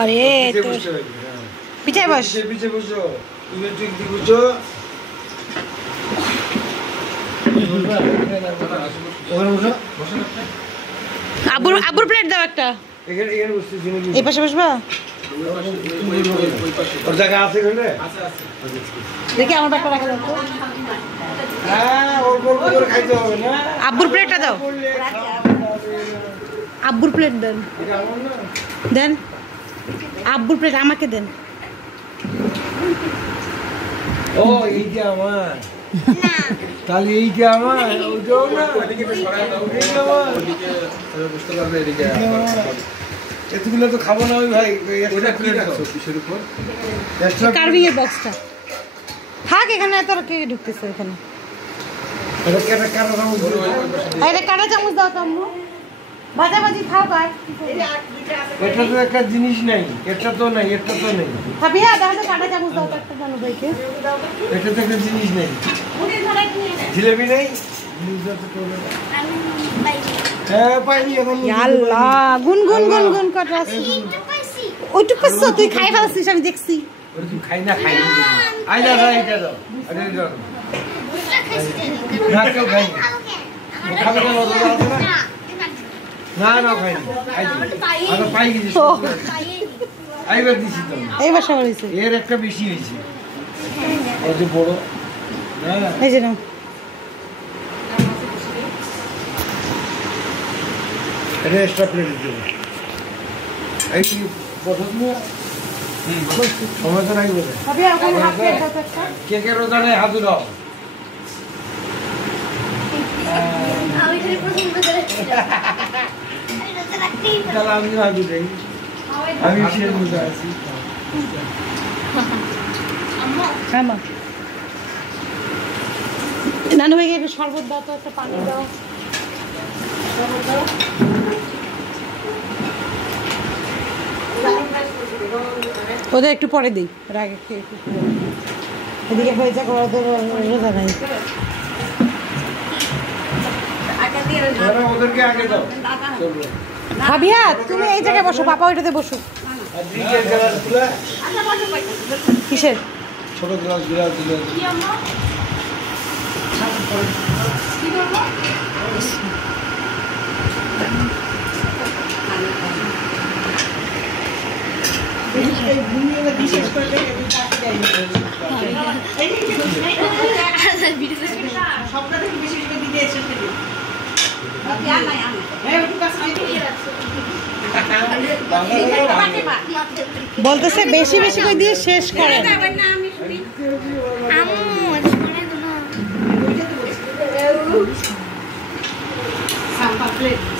আরে পিছায় বস, পিছে বসো, তুমি ঠিক দিকে বসো। আব্বুর প্লেট দাও একটা। এখানে বসছি, এই পাশে বসবা? ওর জায়গা আছে এখানে? দেখি আমার ব্যাগটা রাখা দাও তো। হ্যাঁ, ওর গল্প করে খাইতে হবে না। আব্বুর প্লেটটা দাও, আব্বুর প্লেট দেন, দেন আব্বুর প্লেট আমাকে দেন। ও এইটা আমার, তাহলে এইটা আমার, ওইটাও না, এতগুলো তো খাবো না। ওই ভাই কার্ভিং এর বক্সটা থাক এখানে, এত কে ঢুকতেছে এখানে? কাটা চামচ দাও তো আম্মু, ভাজাভাজি খাও। কার এটা তো একটা জিনিস নাই, এটা তো নাই, এটা তো নেই। ভাবিয়া তাহলে কাটা চামচ দাও তো একটা জানো ভাইকে। এটা তো একটা জিনিস নেই, জিলেবি নেই। হ্যাঁ পাইনি এখন। আল্লাহ গুন গুন গুন গুন কটা আছে ওইটুকু পাচ্ছ তুই খাই ফেলছিস, আমি দেখছি। খাই না, খাই না। আই যা যা, এটা দাও, এটা দাও। না কেউ খাই না, খাবে কেন? ওদের আছে না? না না খাই না, আগে পাই গেছি, আইবার দিছি তো। এইবার সবার হয়েছে, এর একটা বেশি হয়েছে, ওই যে বড়। হ্যাঁ এই যে নাও। এটা এক্সট্রা প্লেট দেবো। এই বসো তুমি, সময় তো নাই বলে। ভাবিয়া ওখানে হাত প্লেট দাও তো একটা। কেকের ওখানে হাত দাও। তাহলে আমি হাত দেই, আমি সে মজা আছি। নানু ভাইকে একটু শরবত দাও তো, একটা পানি দাও। ওদের একটু পরে দিই, আগে এদিকে হয়ে যাক, ওরা তো রোজা নাই। ওদেরকে আগে দাও। ভাবিয়া তুমি এই জায়গায় বসো, পাপা ওইটাতে বসো। কিসের ছোট গ্লাস দিলে বলতেছে বেশি বেশি করে দিয়ে শেষ করেন। Sampah plate.